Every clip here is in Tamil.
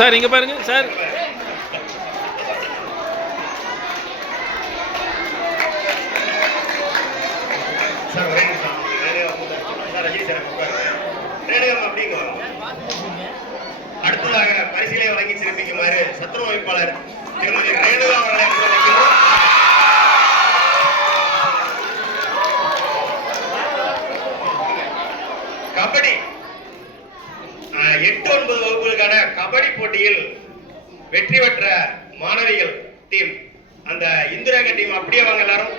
சார் இங்கே பாருங்க சார். சார் சார் அடுத்ததாக பரிசுகளை வழங்கி சிறப்பிக்குமாறு சத்துரு அமைப்பாளர் திருமதி ரேணுகா அந்த டீம் அப்படியே வாங்க எல்லாரும்.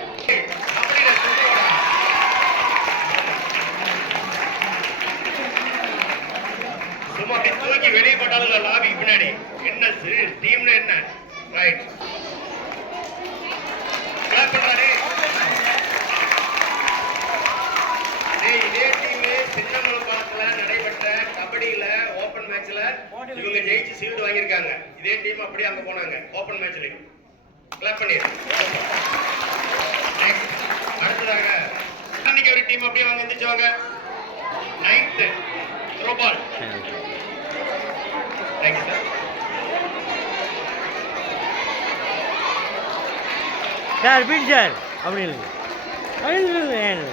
சும்மா அப்படி தூக்கி வெளியே போட்டாலும் லாபி பின்னாடி. என்ன டீம்னு என்ன? ரைட் பண்றாரு டேய். இதே டீம் சின்னமலம் பாலத்துல நடைபெற்ற கபடியில ஓபன் மேட்ச்ல இவங்க ஜெயிச்சு சீல்டு வாங்கியிருக்காங்க. இதே டீம் அப்படியே அங்க போனாங்க ஓபன் மேட்ச்லயும் கிளாப் பண்ணிடு. அடுத்ததாக அன்னைக்கு ஒரு டீம் அப்படியே வாங்க எந்திரிச்சு வாங்க. Ninth throwball thank you sir sir bin sir அப்படி இல்லைங்க. அப்படி இல்லைங்க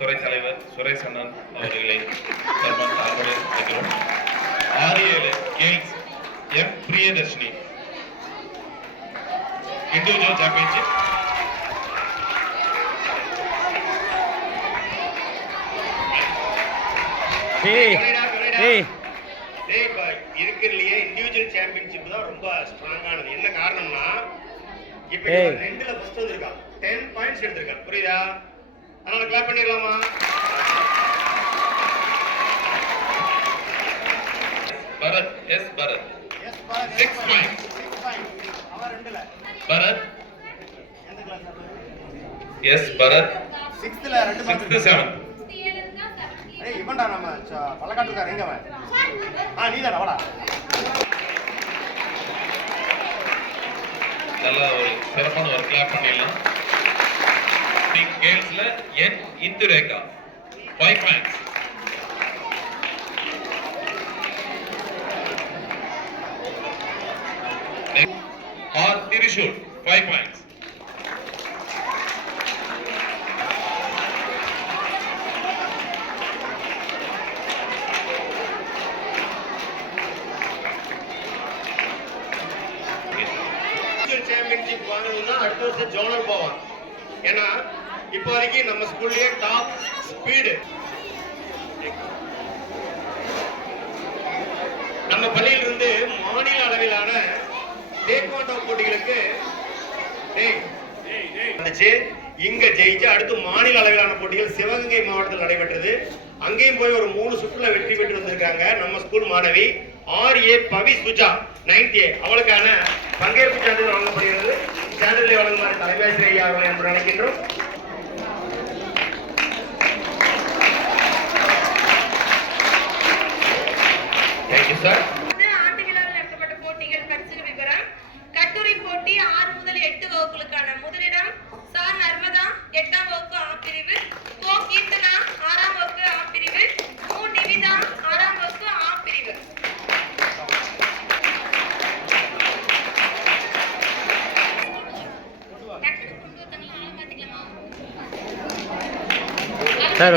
துறை தலைவர் சுரேஷ் அண்ணன் அவர்களை கேட்கிறோம் ஆறு ஏழு girls M Priyadharshini individual championship இருக்கிறதுலயே இண்டிவிஜுவல் சாம்பியன்ஷிப் தான் ரொம்ப ஸ்ட்ராங்கானது என்ன காரணம்னா இப்ப ரெண்டுல ஃபர்ஸ்ட் வந்திருக்கான். 10 பாயிண்ட்ஸ் எடுத்திருக்கான். புரியுதா? அதனால கிளாப் பண்ணிடலாமா? பரத் எஸ் பரத். சிக்ஸ் ரெண்டுல பரத் எந்த கிளாஸ் எஸ் பரத் சிக்ஸ்த்ல ரெண்டு சிக்ஸ்த் செவன்த் ஏய் இவன்டா நம்ம பல்லக்காட்டுக்கார எங்க அவன்? ஆ நீதாடா வாடா. நல்லா ஒரு சிறப்பான ஒரு கிளாப் பண்ணிடலாம் கேர்ள்ஸ்ல N Indhurekha. Five points R Thrishur five points championship வாங்கணும்னா அடுத்த வருஷம் ஜோனல் போவான் ஏன்னா இப்போதைக்கு நம்ம ஸ்கூல்லயே டாப் ஸ்பீடு நம்ம பள்ளியில இருந்து மாநில அளவிலான டேக்வாண்டோ போட்டிகளுக்கு வந்துச்சு. இங்க ஜெயிச்சு அடுத்து மாநில அளவிலான போட்டிகள் சிவகங்கை மாவட்டத்தில் நடைபெற்றது. அங்கேயும் போய் ஒரு மூணு சுற்றுல வெற்றி பெற்று வந்திருக்காங்க. நம்ம ஸ்கூல் மாணவி R A Pavi Suja ninth A. அவளுக்கான பங்கேற்பு சான்றிதழ் வழங்கப்படுகிறது. சான்றிதழை வழங்குமாறு தலைமையாசிரியர் ஐயா அவர்களை என்று அழைக்கின்றோம். சார்,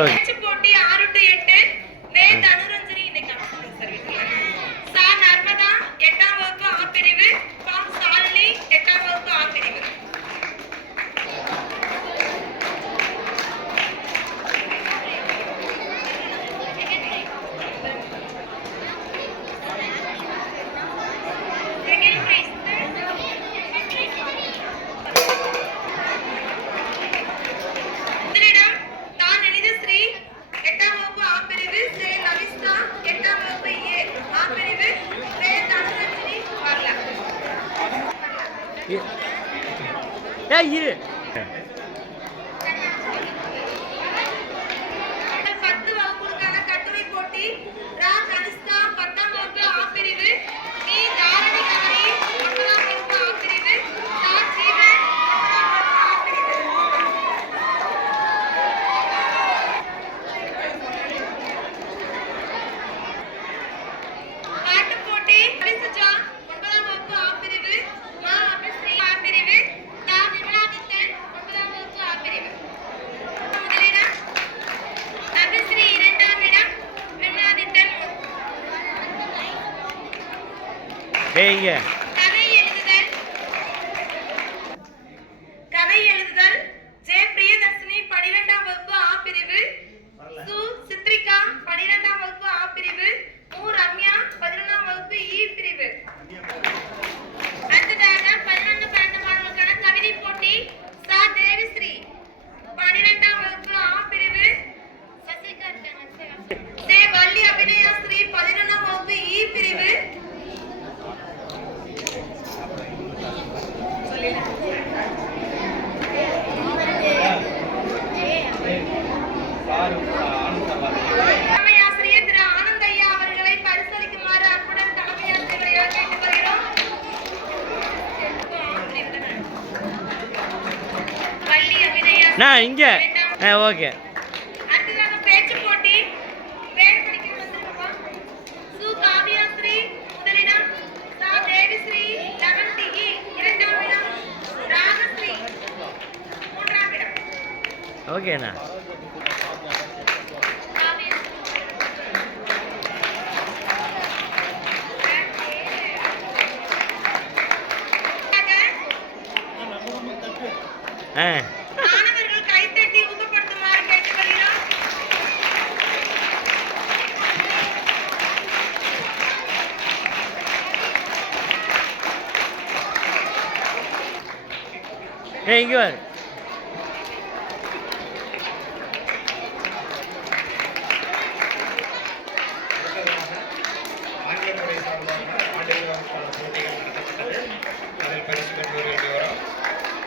டேய் இங்க கதை எழுதுதல் கதை எழுதுதல் ஜே பிரியதர்ஷினி பனிரெண்டாம் வகுப்பு ஆ பிரிவு சு சித்ரிகா பனிரெண்டாம் வகுப்பு ஆ பிரிவு மு ரம்யா பதினொன்றாம் வகுப்பு இ பிரிவு அடுத்ததாக பதினொன்று பன்னெண்டு மாணவர்களுக்கான கவிதை போட்டி சா தேவிஸ்ரீ பனிரெண்டாம் வகுப்பு ஆ பிரிவு சே வள்ளி அபிநயாஸ்ரீ பதினொன்றாம் வகுப்பு இ பிரிவு தலைமை ஆசிரியர் திரு ஆனந்த் ஐயா அவர்களை பரிசளிக்குமாறு அன்புடன் தலைமை ஆசிரியரை கேட்டுக்கொள்கிறோம் வள்ளி அபிநயா நான் இங்கே ஆ ஓகே அடுத்ததாக பேச்சு போட்டி பேர் படிக்க வந்திருக்கப்பா சு காவியாஸ்ரீ முதலிடம் சா தேவிஸ்ரீ லெவன்த் இ இரண்டாம் இடம் ராகஸ்ரீ. மூன்றாம் இடம். ஓகேண்ணா ஆ. பரிசு பெற்றவர்கள் விவரம்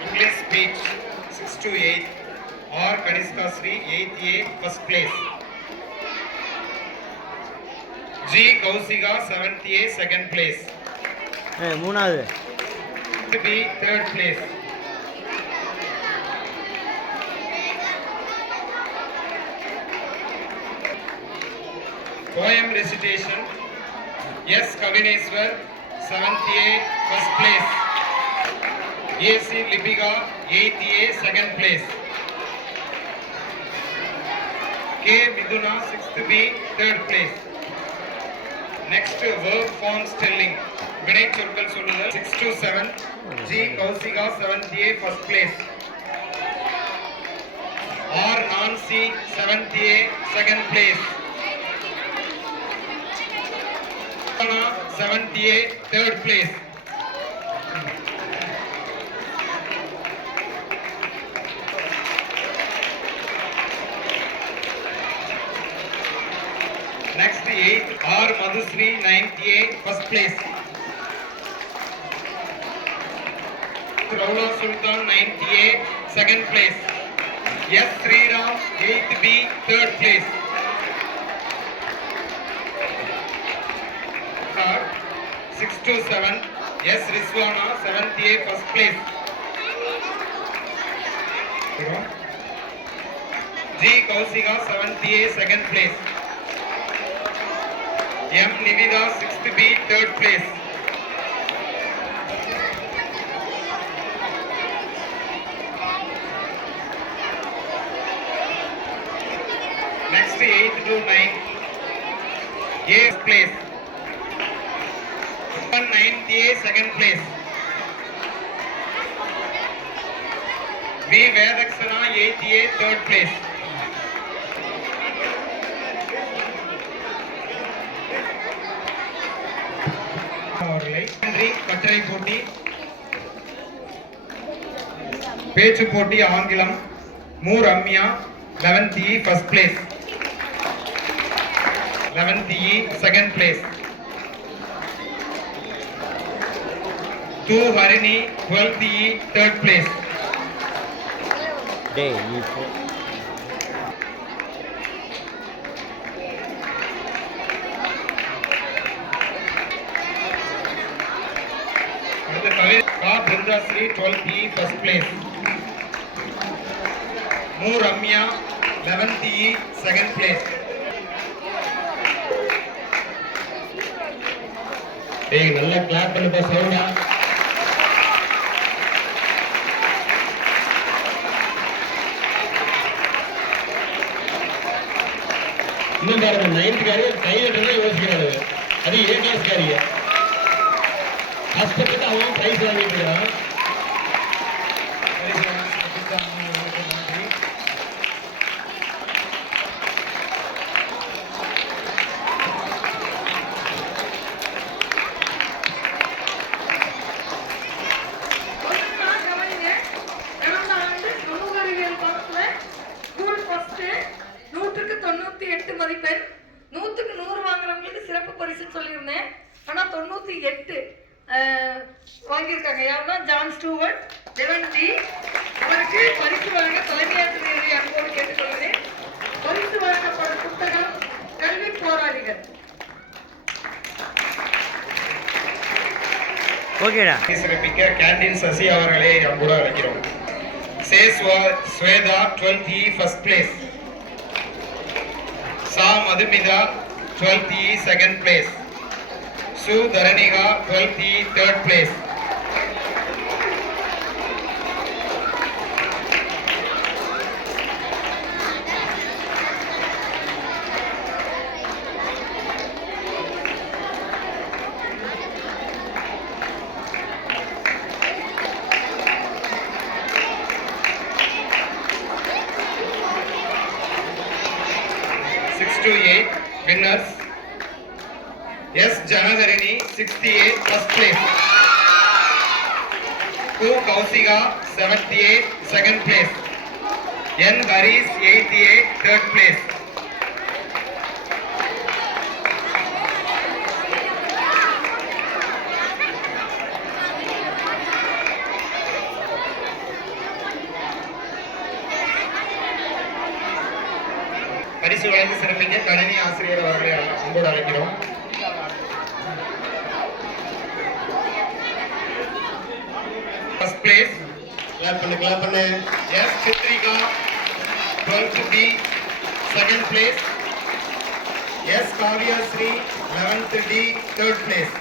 English speech six to eight R Kanishka Sri eighth A first place G Kousika seventh A second place மூணாவது B third place Poem recitation S. Kavineswar, 7th A, first place. A.C. Lipiga, 8th A, second place. K. Miduna, 6th B, third place. Next, verb forms telling. வினை சொற்கள் சொல்லுதல் 6 to 7. G. Kausika, 7th A, first place. R. Nancy, 7th A, second place. Saptana 78 third place. Next 8 R Madhusri 98 first place. Raula Sultan 98 second place. Yes Sri Ram 8B third place. six to seven. Yes, Riswana, seventh A, first place. G Kausiga, seventh A, second place. M Nivida, Sixty B, third place. Next, eight. Yes, place. 9th A, second place. V. Vedaksana, 88 third place. அவர்களை நன்றி கட்டுரை போட்டி பேச்சு போட்டி ஆங்கிலம் மு Ramya eleventh E first place eleventh E second place third place டேய் நீ போ அடுத்த கவி கா Brindasri twelfth E first place மு Ramya eleventh E second place டேய் நல்லா கிளாப் பண்ணுப்பா சவுண்டா இன்னும் பாருங்க நைன்த் காரி கையில யோசிக்கிறாரு. அது ஏ கிளாஸ் காரிய கஷ்டப்பட்டு அவன் பிரைஸ் வாங்கிட்டு இருக்கிறான். ஓகேடா. சிறப்பிக்க கேண்டீன் சசி அவர்களை அன்போடு அழைக்கிறோம். சேஸ்வா Swetha twelfth E first place சா Madhumitha twelfth E second place சு Dharanika twelfth E third place six to eight winners S Janadharani sixty eight first place கு Kousika seventy eight second place N Haris eighty eight third place பரிசு வழங்கி சிறப்பிக்க கணினி ஆசிரியர் அவர்களை அன்போடு அழைக்கிறோம். ஃபர்ஸ்ட் பிளேஸ் கிளாப் பண்ணு கிளாப் பண்ணு S Chitrika twelfth B second place S Kavya Sri eleventh D third place